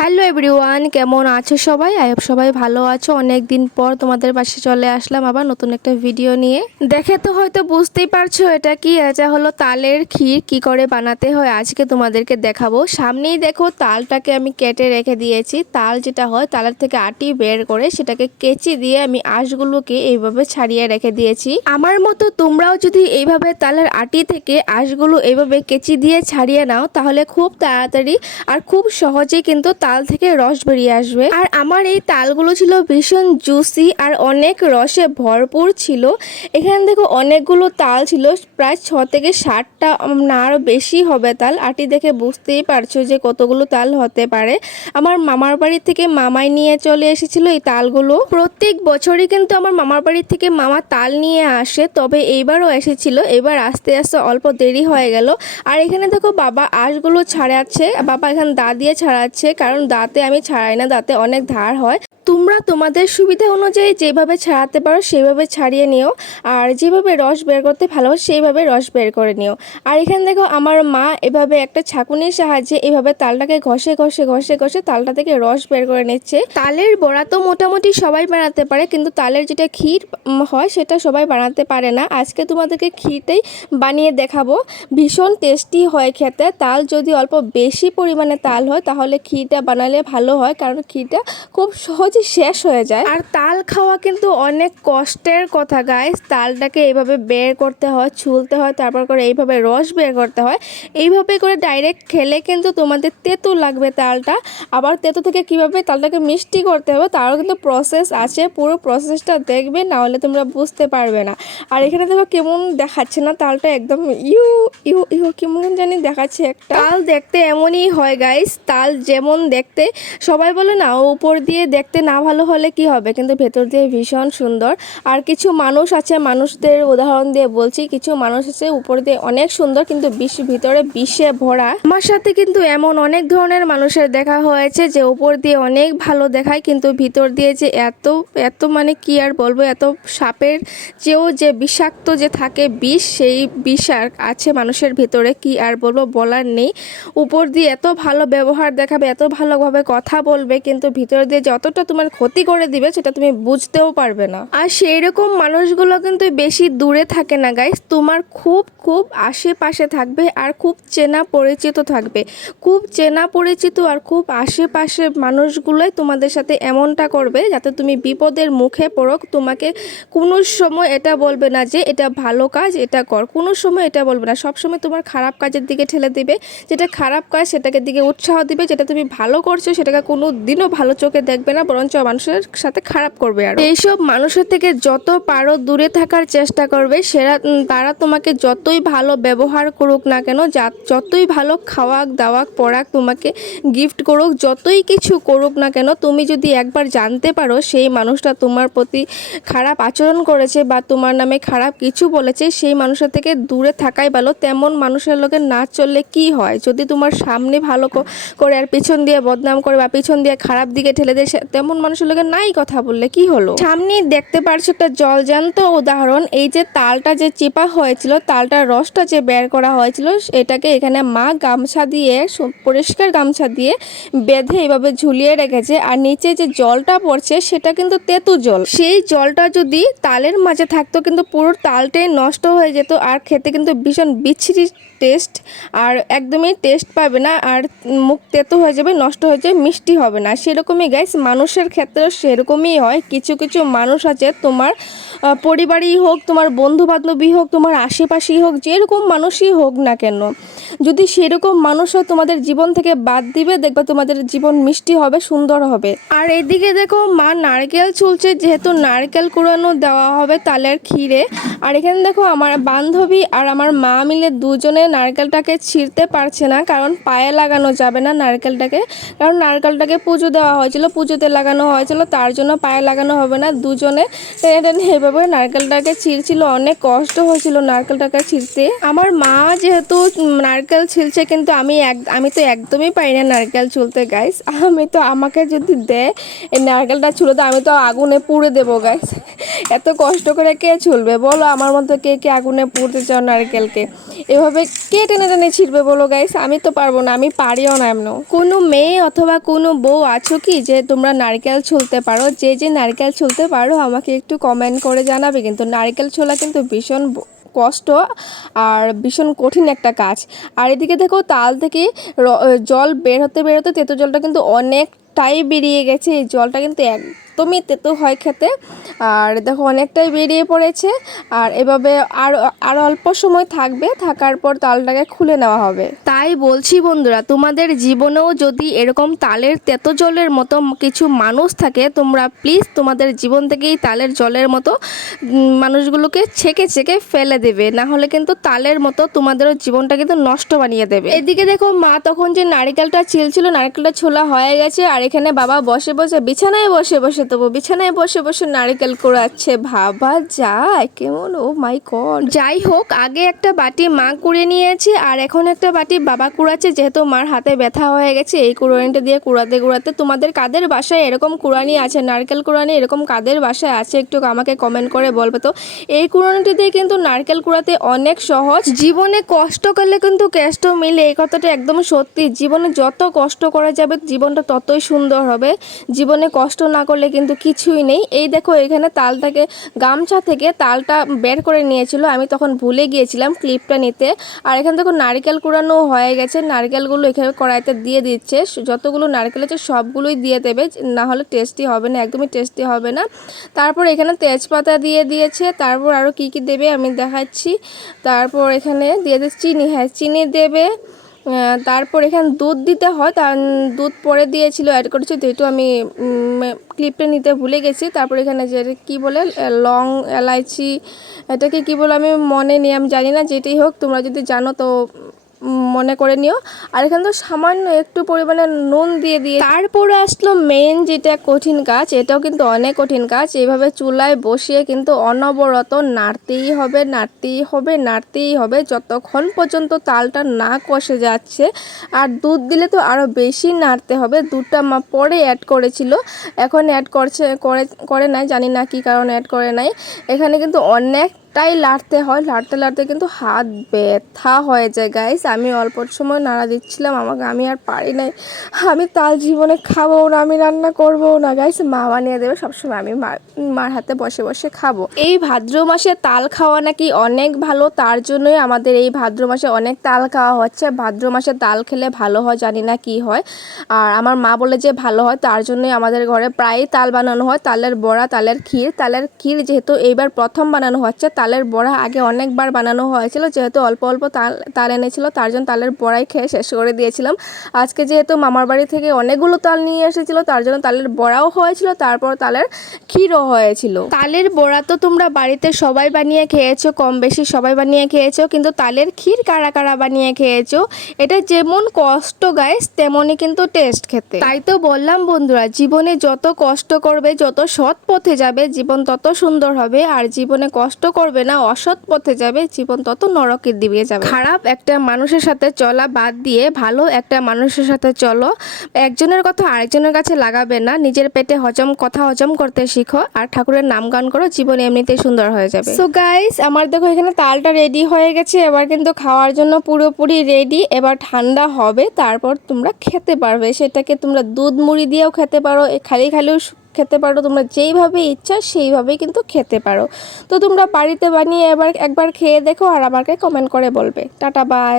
Hello everyone, কেমন আছো সবাই? আই হোপ সবাই ভালো আছো। অনেক দিন পর তোমাদের পাশে চলে আসলাম আবার নতুন একটা ভিডিও নিয়ে। দেখে তো হয়তো বুঝতেই পারছো এটা কি, এটা হলো তালের ক্ষীর। কি করে বানাতে হয় আজকে তোমাদেরকে দেখাবো। সামনেই দেখো তালটাকে আমি কেটে রেখে দিয়েছি। তাল যেটা হয় তালের থেকে আটি বের করে সেটাকে কেচি দিয়ে আমি আঁশগুলোকে এইভাবে ছাড়িয়ে রেখে দিয়েছি। আমার মতো তোমরাও যদি এইভাবে তালের আটি থেকে আঁশগুলো এইভাবে কেচি দিয়ে ছাড়িয়ে নাও তাহলে খুব তাড়াতাড়ি আর খুব সহজেই কিন্তু তাল থেকে রস বেরিয়ে আসবে। আর আমার এই তালগুলো ছিল ভীষণ জুসি আর অনেক রসে ভরপুর ছিল। এখানে দেখো অনেকগুলো তাল ছিল, প্রায় 6 থেকে 7টা না আরও বেশি হবে তাল। আটি দেখে বুঝতেই পারছো যে কতগুলো তাল হতে পারে। আমার মামার বাড়ি থেকে মামাই নিয়ে চলে এসেছিল এই তালগুলো। প্রত্যেক বছরই কিন্তু আমার মামার বাড়ি থেকে মামা তাল নিয়ে আসে, তবে এইবারও এসেছিল। এবার আস্তে আস্তে অল্প দেরি হয়ে গেল। আর এখানে দেখো বাবা আঁশগুলো ছাড়াচ্ছে, বাবা এখানে দা দিয়ে ছাড়াচ্ছে, কারণ দাঁতে আমি ছাড়াই না, দাঁতে অনেক ধার হয়। তোমরা তোমাদের সুবিধা অনুযায়ী যেভাবে ছাড়াতে পারো সেইভাবে ছাড়িয়ে নিও, আর যেভাবে রস বের করতে ভালোবাসো সেইভাবে রস বের করে নিও। আর এখানে দেখো আমার মা এভাবে একটা ছাঁকুনির সাহায্যে এভাবে তালটাকে ঘষে ঘষে ঘষে ঘষে তালটা থেকে রস বের করে নিচ্ছে। তালের বড়া তো মোটামুটি সবাই বানাতে পারে, কিন্তু তালের যেটা ক্ষীর হয় সেটা সবাই বানাতে পারে না। আজকে তোমাদেরকে ক্ষীরটাই বানিয়ে দেখাবো। ভীষণ টেস্টি হয় খেতে। তাল যদি অল্প বেশি পরিমাণে তাল হয় তাহলে ক্ষীরটা বানালে ভালো হয়, কারণ ক্ষীরটা খুব সহজে শেষ হয়ে যায়। আর তাল খাওয়া কিন্তু অনেক কষ্টের কথা গাইস। তালটাকে এইভাবে বের করতে হয়, ছুলতে হয়, তারপর করে এইভাবে রস বের করতে হয়। এইভাবে করে ডাইরেক্ট খেলে কিন্তু তোমাদের তেতো লাগবে তালটা। আবার তেতো থেকে কিভাবে তালটাকে মিষ্টি করতে হবে তারও কিন্তু প্রসেস আছে। পুরো প্রসেসটা দেখবে, না হলে তোমরা বুঝতে পারবে না। আর এখানে দেখো কেমন দেখাচ্ছে না তালটা, একদম ইউ ইউ ইউ কেমন জানি দেখাচ্ছে। একটা তাল দেখতে এমনই হয় গাইস। তাল যেমন দেখতে সবাই বলে না উপর দিয়ে দেখতে না ভালো হলে কি হবে, কিন্তু ভেতর দিয়ে ভীষণ সুন্দর। আর কিছু মানুষ আছে, মানুষদের উদাহরণ দিয়ে বলছি, কিছু মানুষ আছে উপর দিয়ে অনেক সুন্দর কিন্তু ভিতরে বিষে ভরা। আমার সাথে কিন্তু এমন অনেক ধরনের মানুষের দেখা হয়েছে যে উপর দিয়ে অনেক ভালো দেখায় কিন্তু ভিতর দিয়ে যে এত এত মানে কি আর বলবো, এত সাপের চেয়েও যে বিষাক্ত যে থাকে বিষ, সেই বিষ আর আছে মানুষের ভিতরে, কি আর বলবো, বলার নেই। উপর দিয়ে এত ভালো ব্যবহার দেখাবে, এত ভালোভাবে কথা বলবে, কিন্তু ভিতর দিয়ে যতটা তোমার ক্ষতি করে দিবে সেটা তুমি বুঝতেও পারবে না। আর সেই রকম মানুষগুলো কিন্তু বেশি দূরে থাকে না গাইস, তোমার খুব খুব আশেপাশে থাকবে আর খুব চেনা পরিচিত থাকবে। খুব চেনা পরিচিত আর খুব আশেপাশে মানুষগুলোই তোমাদের সাথে এমনটা করবে যাতে তুমি বিপদের মুখে পড়ো। তোমাকে কোনো সময় এটা বলবে না যে এটা ভালো কাজ, এটা কর, কোনো সময় এটা বলবে না। সবসময় তোমার খারাপ কাজের দিকে ঠেলে দিবে। যেটা খারাপ কাজ সেটাকে দিকে উৎসাহ দিবে, যেটা তুমি ভালো করছো সেটাকে কোনো দিনও ভালো চোখে দেখবে না, বরঞ্চ মানুষের সাথে খারাপ করবে। আর এইসব মানুষের থেকে যত পারো দূরে থাকার চেষ্টা করবে। তারা তোমাকে যতই ভালো ব্যবহার করুক না কেন, যতই ভালো খাওয়াক দাওয়াক পড়াক, তোমাকে গিফট করুক, যতই কিছু করুক না কেন, তুমি যদি একবার জানতে পারো সেই মানুষটা তোমার প্রতি খারাপ আচরণ করেছে বা তোমার নামে খারাপ কিছু বলেছে, সেই মানুষের থেকে দূরে থাকাই ভালো। তেমন মানুষের লোকে না চললে কি হয়, যদি তোমার সামনে ভালো করে আর পিছন দিয়ে বদনাম করে বা পিছন দিয়ে খারাপ দিকে ঠেলে দেয়, তেমন মানুষের লোকে নাই কথা বললে কি হলো। সামনেই দেখতে পারছো একটা জলজান্ত উদাহরণ। এই যে তালটা যে চিপা হয়েছিল, তালটার রসটা যে বের করা হয়েছিল, এটাকে এখানে মা গামছা দিয়ে, পরিষ্কার গামছা দিয়ে বেঁধে এইভাবে ঝুলিয়ে রেখেছে। আর নিচে যে জলটা পড়ছে সেটা কিন্তু তেঁতু জল। সেই জলটা যদি তালের মাঝে থাকতো কিন্তু পুরো তালটাই নষ্ট হয়ে যেত, আর খেতে কিন্তু ভীষণ বিচ্ছিরি টেস্ট, আর একদমই টেস্ট পাবে না, আর মুখ তেতো হয়ে যাবে, নষ্ট হয়ে যাবে, মিষ্টি হবে না। সেরকমই গাইস মানুষের ক্ষেত্রেও সেরকমই হয়। কিছু কিছু মানুষ আছে, তোমার পরিবারই হোক, তোমার বন্ধু বান্ধবী হোক, তোমার আশেপাশেই হোক, যেরকম মানুষই হোক না কেন, যদি সেরকম মানুষও তোমাদের জীবন থেকে বাদ দিবে, দেখবে তোমাদের জীবন মিষ্টি হবে, সুন্দর হবে। আর এদিকে দেখো মা নারকেল চুলছে, যেহেতু নারকেল কুড়ানো দেওয়া হবে তালের ক্ষীরে। আর এখানে দেখো আমার বান্ধবী আর আমার মা মিলে দুজনে নারকেলটাকে ছিঁড়তে পারছে না, কারণ পায়ে লাগানো যাবে না নারকেলটাকে, কারণ নারকেলটাকে পুজো দেওয়া হয়েছিল, পুজোতে লাগানো হয়েছিল, তার জন্য পায়ে লাগানো হবে না। দুজনে টেনে টেনে এভাবে নারকেলটাকে ছিঁড়ছিল, অনেক কষ্ট হয়েছিল নারকেলটাকে ছিঁড়তে। আমার মা যেহেতু নারকেল ছিলছে, কিন্তু আমি তো একদমই পারি না নারকেল ছুলতে গাইস। আমাকে যদি দেয় এই নারকেলটা ছুলে, তো আমি তো আগুনে পুড়ে দেবো গাইস। এত কষ্ট করে কে ছুলবে বলো? আমার মতো কে কে আগুনে পুড়তে চাও নারকেলকে? এভাবে কে টেনে টেনে ছিঁড়বে বলো গাইস? আমি তো পারবো না, আমি পারিও না এমন। কোনো মেয়ে অথবা কোনো বউ আছো কি যে তোমরা নারকেল ছুলতে পারো? যে নারকেল ছুলতে পারো আমাকে একটু কমেন্ট করে জানাবে। কিন্তু নারকেল ছোলা কিন্তু ভীষণ কষ্ট আর ভীষণ কঠিন একটা কাজ। আর এদিকে দেখো, তাল থেকে জল বের হতে বেরোতে তেতো জলটা কিন্তু অনেকটাই বেরিয়ে গেছে। এই জলটা কিন্তু একদমই তেতো হয় খেতে। আর দেখো অনেকটাই বেরিয়ে পড়েছে। আর এভাবে আর অল্প সময় থাকবে, থাকার পর তালটাকে খুলে নেওয়া হবে। তাই বলছি বন্ধুরা, তোমাদের জীবনেও যদি এরকম তালের তেতো জলের মতো কিছু মানুষ থাকে, তোমরা প্লিজ তোমাদের জীবন থেকেই তালের জলের মতো মানুষগুলোকে ছেঁকে ছেঁকে ফেলে দেবে, না হলে কিন্তু তালের মতো তোমাদেরও জীবনটা কিন্তু নষ্ট বানিয়ে দেবে। এদিকে দেখো, মা তখন যে নারকেলটা ছিলছিল, নারকেলটা ছোলা হয়ে গেছে। আর এখানে বাবা বসে বসে বিছানায় বসে নারকেল কুড়াচ্ছে। ভাবা যায় কেমন, ও মাই গড। যাই হোক, আগে একটা বাটি মা কুড়ে নিয়েছে আর এখন একটা বাটি বাবা কুড়াচ্ছে, যেহেতু মার হাতে ব্যথা হয়ে গেছে এই কুড়ানিটা দিয়ে কুড়াতে কুড়াতে। তোমাদের কাদের বাসায় এরকম কুড়ানি আছে, নারকেল কুড়ানি এরকম কাদের বাসায় আছে, একটু আমাকে কমেন্ট করে বলবে তো। এই কুড়ানিটি দিয়ে কিন্তু নারকেল কুড়াতে অনেক সহজ। জীবনে কষ্ট করলে কিন্তু কেষ্ট মিলে, এই কথাটা একদম সত্যি। জীবনে যত কষ্ট করা যাবে জীবনটা ততই সুন্দর হবে। জীবনে কষ্ট না করলে কিন্তু কিছুই নেই। এই দেখো, এখানে তালটাকে গামছা থেকে তালটা বের করে নিয়েছিল, আমি তখন ভুলে গিয়েছিলাম ক্লিপটা নিতে। আর এখানে দেখো নারকেল কুড়ানো হয়ে গেছে, নারকেলগুলো এখানে কড়াইতে দিয়ে দিচ্ছে। যতগুলো নারকেল আছে সবগুলোই দিয়ে দেবে, না হলে টেস্টি হবে না, একদমই টেস্টি হবে না। তারপর এখানে তেজপাতা দিয়ে দিয়েছে। তারপর আরও কি কি দেবে আমি দেখাচ্ছি। তারপর এখানে দিয়ে দিচ্ছে চিনি, হ্যাঁ চিনি দেবে। তারপর এখানে দুধ দিতে হয়, তার দুধ পরে দিয়েছিল, অ্যাড করেছে, যেহেতু আমি ক্লিপটা নিতে ভুলে গেছি। তারপর এখানে যে কি বলে লং এলাইচি, এটাকে কি বলে আমি মনে নেই, আমি জানি না। যেটাই হোক, তোমরা যদি জানো তো মনে করে নিও। আর এখানে তো সামান্য একটু পরিমাণে নুন দিয়ে তারপরে আসলো মেন যেটা কঠিন কাজ, এটাও কিন্তু অনেক কঠিন কাজ। এইভাবে চুলায় বসিয়ে কিন্তু অনবরত নাড়তেই হবে যতক্ষণ পর্যন্ত তালটা না কষে যাচ্ছে। আর দুধ দিলে তো আরও বেশি নাড়তে হবে। দুধটা মা পরে অ্যাড করেছিল, এখন অ্যাড করে নাই, জানি না কি কারণে অ্যাড করে নাই। এখানে কিন্তু অনেকটাই লাড়তে হয়, লাড়তে কিন্তু হাত ব্যথা হয়ে যায় গাইস। আমি অল্প সময় নাড়া দিচ্ছিলাম, আমি আর পারি নাই। আমি তাল জীবনে খাবো না, আমি রান্না করবো না গাইস, মা বানিয়ে দেবে সবসময়, আমি মার হাতে বসে বসে খাবো। এই ভাদ্র মাসে তাল খাওয়া নাকি অনেক ভালো, তার জন্যই আমাদের এই ভাদ্র মাসে অনেক তাল খাওয়া হচ্ছে। ভাদ্র মাসে তাল খেলে ভালো হয়, জানি না কি হয়। আর আমার মা বলে যে ভালো হয়, তার জন্যই আমাদের ঘরে প্রায়ই তাল বানানো হয়। তালের বড়া, তালের ক্ষীর যেহেতু এইবার প্রথম বানানো হচ্ছে। তালের বড়া আগে অনেকবার বানানো হয়েছিল, যেহেতু অল্প অল্প তাল এনেছিল, তার জন্য তালের বড়াই খেয়ে শেষ করে দিয়েছিলাম। আজকে যেহেতু মামার বাড়ি থেকে অনেকগুলো তাল নিয়ে এসেছিল, তার জন্য তালের বড়াও হয়েছিল, তারপর তালের ক্ষীরও হয়েছিল। তালের বড়া তো তোমরা বাড়িতে সবাই বানিয়ে খেয়েছো, কম বেশি সবাই বানিয়ে খেয়েছো, কিন্তু তালের ক্ষীর কারা কারা বানিয়ে খেয়েছো? এটা যেমন কষ্ট গাইস, তেমনই কিন্তু টেস্ট খেতে। তাই তো বললাম বন্ধুরা, জীবনে যত কষ্ট করবে, যত সৎ পথে যাবে, জীবন তত সুন্দর হবে। আর জীবনে কষ্ট করবে না, অসৎ পথে যাবে, জীবন তত নরকের দিকে যাবে। খারাপ একটা মানুষের সাথে চলা বাদ দিয়ে ভালো একটা মানুষের সাথে চলো। একজনের কথা আরেকজনের কাছে লাগাবে না, নিজের পেটে কথা হজম করতে শিখো, আর ঠাকুরের নাম গান করো, জীবন এমনিতেই সুন্দর হয়ে যাবে। সো গাইস, আমার দেখো এখানে তালটা রেডি হয়ে গেছে, এবার কিন্তু খাওয়ার জন্য পুরোপুরি রেডি। এবার ঠান্ডা হবে, তারপর তোমরা খেতে পারবে। সেটাকে তোমরা দুধ মুড়ি দিয়েও খেতে পারো, খালিও খেতে পারো, তোমরা যেইভাবে ইচ্ছা সেইভাবেই কিন্তু খেতে পারো। তো তোমরা বাড়িতে বানিয়ে একবার খেয়ে দেখো, আর আমাকে কমেন্ট করে বলবে। Tata, by.